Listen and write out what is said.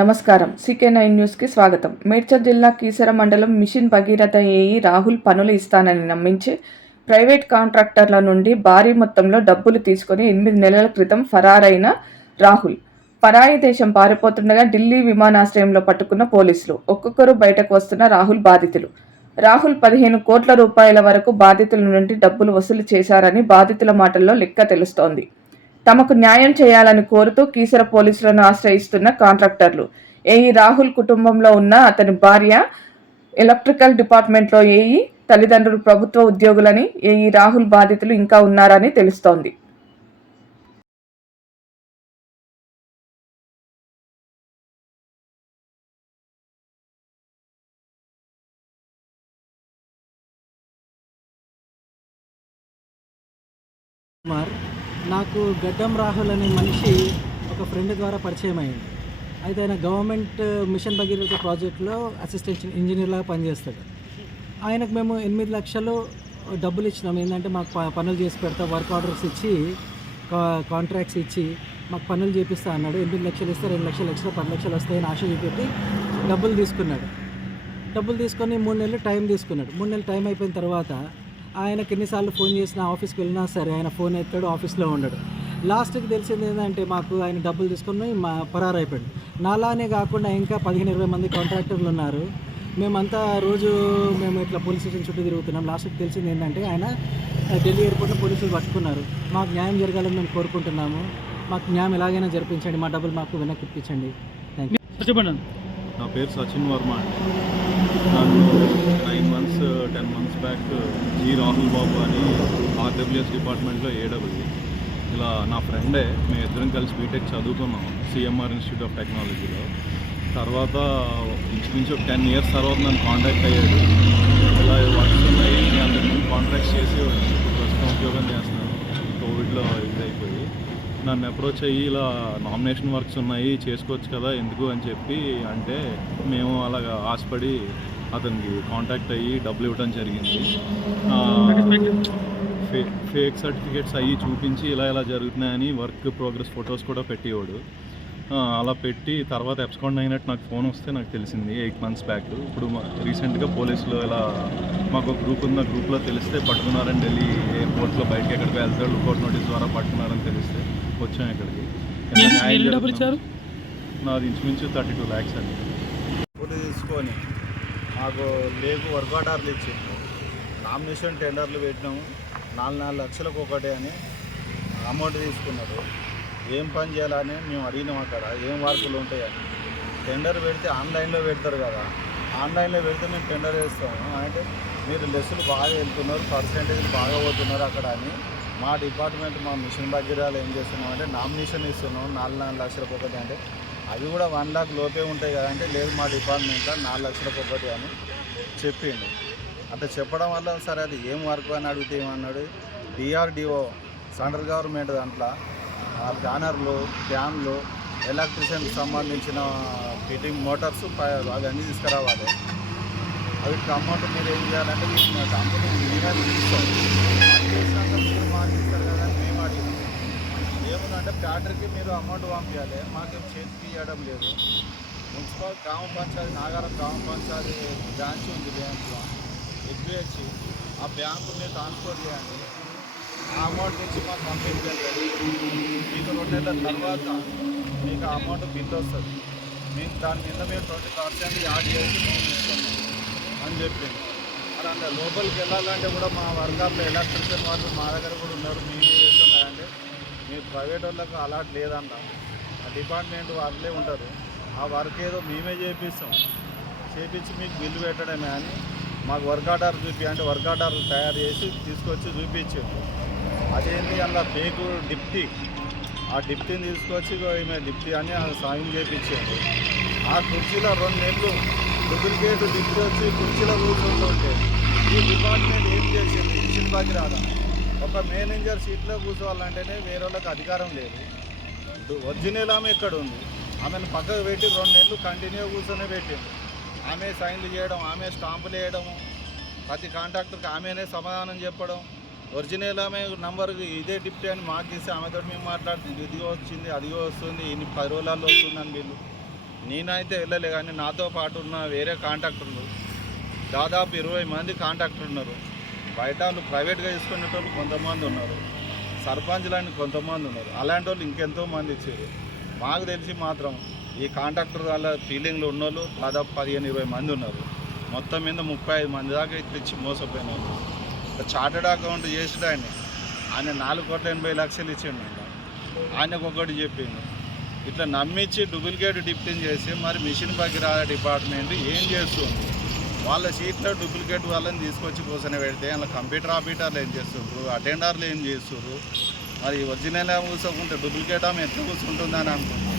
నమస్కారం. CK9 న్యూస్కి స్వాగతం. మేడ్చల్ జిల్లా కీసర మండలం మిషన్ భగీరథ ఏఈ రాహుల్ పనులు ఇస్తానని నమ్మించి ప్రైవేట్ కాంట్రాక్టర్ల నుండి భారీ మొత్తంలో డబ్బులు తీసుకుని 8 నెలల క్రితం ఫరారైన రాహుల్ పరాయి దేశం పారిపోతుండగా ఢిల్లీ విమానాశ్రయంలో పట్టుకున్న పోలీసులు. ఒక్కొక్కరు బయటకు వస్తున్న రాహుల్ బాధితులు. రాహుల్ 15 కోట్ల రూపాయల వరకు బాధితుల నుండి డబ్బులు వసూలు చేశారని బాధితుల మాటల్లో లెక్క తెలుస్తోంది. తమకు న్యాయం చేయాలని కోరుతూ కీసర పోలీసులను ఆశ్రయిస్తున్న కాంట్రాక్టర్లు. ఏఈ రాహుల్ కుటుంబంలో ఉన్న అతని భార్య ఎలక్ట్రికల్ డిపార్ట్మెంట్లో ఏఈ, తల్లిదండ్రులు ప్రభుత్వ ఉద్యోగులని, ఏఈ రాహుల్ బాధితులు ఇంకా ఉన్నారని తెలుస్తోంది. నాకు గడ్డం రాహుల్ అనే మనిషి ఒక ఫ్రెండ్ ద్వారా పరిచయం అయ్యింది. అయితే ఆయన గవర్నమెంట్ మిషన్ భగీరథ ప్రాజెక్టులో అసిస్టెంట్ ఇంజనీర్లాగా పనిచేస్తాడు. ఆయనకు మేము 8 లక్షలు డబ్బులు ఇచ్చినాం. ఏంటంటే మాకు పనులు చేసి పెడతా, వర్క్ ఆర్డర్స్ ఇచ్చి, కాంట్రాక్ట్స్ ఇచ్చి మాకు పనులు చేపిస్తా అన్నాడు. 8 లక్షలు ఇస్తే 2 లక్షలు ఎక్స్ట్రా 10 లక్షలు వస్తాయని ఆశ చూపెట్టి డబ్బులు తీసుకున్నాడు. డబ్బులు తీసుకొని 3 నెలలు టైం తీసుకున్నాడు. 3 నెలలు టైం అయిపోయిన తర్వాత ఆయనకి ఎన్నిసార్లు ఫోన్ చేసినా, ఆఫీస్కి వెళ్ళినా సరే ఆయన ఫోన్ ఎత్తాడు, ఆఫీస్లో ఉండడు. లాస్ట్కి తెలిసింది ఏంటంటే మాకు ఆయన డబ్బులు తీసుకొని పరారైపోయాడు. నాలానే కాకుండా ఇంకా 15-20 మంది కాంట్రాక్టర్లు ఉన్నారు. మేమంతా రోజు ఇట్లా పోలీస్ స్టేషన్ చుట్టూ తిరుగుతున్నాం. లాస్ట్కి తెలిసింది ఏంటంటే ఆయన ఢిల్లీ ఎయిర్పోర్ట్లో పోలీసులు పట్టుకున్నారు. మాకు న్యాయం జరగాలని మేము కోరుకుంటున్నాము. మాకు న్యాయం ఎలాగైనా జరిపించండి, మా డబ్బులు మాకు వెనక్కి ఇప్పించండి. Thank you. చెప్పండి. నా పేరు సచిన్ వర్మ అండి. నన్ను 9 months 10 months బ్యాక్ జీ రాహుల్ బాబు అని RWS డిపార్ట్మెంట్లో ఏడబ్ల్యూ ఇలా నా ఫ్రెండే. మేము ఇద్దరం కలిసి బీటెక్ చదువుకున్నాం CMR ఇన్స్టిట్యూట్ ఆఫ్ టెక్నాలజీలో. తర్వాత ఇంచుమించు 10 years తర్వాత నన్ను కాంటాక్ట్ అయ్యాడు. ఇలా వర్క్స్ ఉన్నాయి, నేను అంతకుముందు కాంట్రాక్ట్స్ చేసేవాడు, ప్రస్తుతం ఉద్యోగం చేస్తున్నాను. కోవిడ్లో ఇదైపోయి నన్ను అప్రోచ్ అయ్యి ఇలా నామినేషన్ వర్క్స్ ఉన్నాయి, చేసుకోవచ్చు కదా ఎందుకు అని చెప్పి అంటే మేము అలాగా ఆశపడి అతనికి కాంటాక్ట్ అయ్యి డబ్బులు ఇవ్వడం జరిగింది. ఫేక్ సర్టిఫికేట్స్ అయ్యి చూపించి ఇలా జరుగుతున్నాయని వర్క్ ప్రోగ్రెస్ ఫొటోస్ కూడా పెట్టేవాడు. అలా పెట్టి తర్వాత ఎబ్స్కాండ్ అయినట్టు నాకు ఫోన్ వస్తే నాకు తెలిసింది 8 months బ్యాక్. ఇప్పుడు రీసెంట్గా పోలీసులు ఇలా మాకు గ్రూప్ ఉన్న గ్రూప్లో తెలిస్తే పట్టుకున్నారని, ఢిల్లీ ఎయిర్పోర్ట్లో బయటకి ఎక్కడికి వెళ్తాడు, లుకౌట్ నోటీస్ ద్వారా పట్టుకున్నారని తెలిస్తే వచ్చాం ఇక్కడికి. నాది ఇంచుమించు 32 lakhs అండి. ఫోటో తీసుకొని మాకు వర్క్ ఆర్డర్లు ఇచ్చిండు. నామినేషన్ టెండర్లు పెట్టినాము, 4 లక్షలకు ఒకటే అని అమౌంట్ తీసుకున్నారు. ఏం పని చేయాలని మేము అడిగినాం. అక్కడ ఏం వర్కులు ఉంటాయని టెండర్ పెడితే ఆన్లైన్లో పెడతారు కదా, ఆన్లైన్లో పెడితే మేము టెండర్ వేస్తాము అంటే మీరు లెస్సులు బాగా వెళ్తున్నారు, పర్సెంటేజ్లు బాగా పోతున్నారు అక్కడ అని మా డిపార్ట్మెంట్ మా మిషన్ భగీరథలో ఏం చేస్తున్నాం అంటే నామినేషన్ ఇస్తున్నాం 4 లక్షలకు ఒకటి అంటే అవి కూడా 1 lakh లోపే ఉంటాయి కదా అంటే లేదు మా డిపార్ట్మెంట్లో 4 లక్షలకు ఒకటి అని చెప్పిండు. అంటే చెప్పడం వల్ల సరే అది ఏం వర్క్ అని అడిగితే ఏమన్నాడు, DRDO సెంట్రల్ గవర్నమెంట్ దాంట్లో బ్యానర్లు, ఫ్యాన్లు, ఎలక్ట్రిషియన్కి సంబంధించిన ఫిట్టింగ్ మోటార్స్ అవన్నీ తీసుకురావాలి. వీటికి అమౌంట్ మీరు ఏం చేయాలంటే మీకు అమౌంట్ మేమే తీసుకోం, చేసినాక మీరు మాకు ఇస్తారు కదా అని మేము అడిగినాం. ఏముందంటే బ్యాటరీకి మీరు అమౌంట్ పంపించాలి, మాకేం చేతికి ఇవ్వడం లేదు. మున్సిపల్ గ్రామ పంచాయతీ నాగారం గ్రామ పంచాయతీ బ్రాంచ్ ఉంది, బ్యాంకులో ఎగ్జిచ్చి ఆ బ్యాంకు మీరు ట్రాన్స్ఫర్ చేయండి, ఆ అమౌంట్ నుంచి మాకు పంపించండి. మీకు 2 నెలల తర్వాత మీకు ఆ అమౌంట్ బిల్ వస్తుంది, మీకు దాని మీద మేము 20% యాడ్ చేసి మేము ఇస్తున్నాం అని చెప్పింది. మరి అంటే లోపలికి వెళ్ళాలంటే కూడా మా వర్గాల్లో ఎలక్ట్రిషియన్ వాళ్ళు మా దగ్గర కూడా ఉన్నారు, మేము చేస్తున్నారంటే మీరు ప్రైవేట్ వాళ్ళకి అలాట్ లేదన్న, ఆ డిపార్ట్మెంట్ వాళ్ళే ఉంటారు, ఆ వర్క్ ఏదో మేమే చేపిస్తాం, చేపించి మీకు బిల్లు పెట్టడమే అని మాకు వర్క్ ఆర్డర్ అంటే వర్క్ ఆర్డర్ తయారు చేసి తీసుకొచ్చి చూపించారు. అదేంటి అలా ఫేక్ డిప్టీ, ఆ డిప్టీని తీసుకొచ్చి ఈమె డిప్టీ అని సాయం చేయించారు. ఆ కుర్చీలో 2 నెలలు డూప్లికేట్ డిప్టీ వచ్చి కుర్చీలో కూర్చుంటుంటే ఈ డిపార్ట్మెంట్ ఏం చేసింది, మిషన్ భగీరథ ఒక మేనేజర్ సీట్లో కూర్చోవాలంటేనే వేరే వాళ్ళకి అధికారం లేదు. ఒరిజినల్ ఆమె ఎక్కడ ఉంది, ఆమెను పక్కకు పెట్టి 2 నెలలు కంటిన్యూ కూర్చొని పెట్టింది. ఆమె సైన్లు చేయడం, ఆమె స్టాంపులు వేయడము, ప్రతి కాంట్రాక్టర్కి ఆమెనే సమాధానం చెప్పడం, ఒరిజినల్ ఆమె నంబర్కి ఇదే డిప్టీ అని మాకు ఇస్తే ఆమెతో మేము మాట్లాడుతుంది, ఇదిగో వచ్చింది అదిగో వస్తుంది, 10 రోజులలో వస్తుందని వీళ్ళు నేనైతే వెళ్ళలే, కానీ నాతో పాటు ఉన్న వేరే కాంట్రాక్టర్లు దాదాపు 20 మంది కాంట్రాక్టర్లు ఉన్నారు. బయట వాళ్ళు ప్రైవేట్గా తీసుకునేటోళ్ళు కొంతమంది ఉన్నారు, సర్పంచ్లని కొంతమంది ఉన్నారు. అలాంటి వాళ్ళు ఇంకెంతో మంది ఇచ్చారు. మాకు తెలిసి మాత్రం ఈ కాంట్రాక్టర్ వాళ్ళ ఫీలింగ్లో ఉన్న వాళ్ళు దాదాపు 15-20 మంది ఉన్నారు. మొత్తం మీద 35 మంది దాకా ఇచ్చి మోసపోయిన వాళ్ళు. చార్టెడ్ అకౌంట్ చేసాడు ఆయన 4,80,00,000 ఇచ్చిండు. ఆయనకు ఒకటి చెప్పిండు, ఇట్లా నమ్మించి డూప్లికేట్ డిప్టింగ్ చేసి మరి మిషన్ భగీరథ డిపార్ట్మెంట్ ఏం చేస్తుంది? వాళ్ళ సీట్లో డూప్లికేట్ వాళ్ళని తీసుకొచ్చి కూర్చొని పెడితే అలా కంప్యూటర్ ఆపరేటర్లు ఏం చేస్తున్నారు, అటెండర్లు ఏం చేస్తున్నారు? మరి ఒరిజినల్ కూర్చోకుంటే డూప్లికేట్ ఆమె ఎట్లా కూర్చుంటుందని అనుకుంటున్నాను.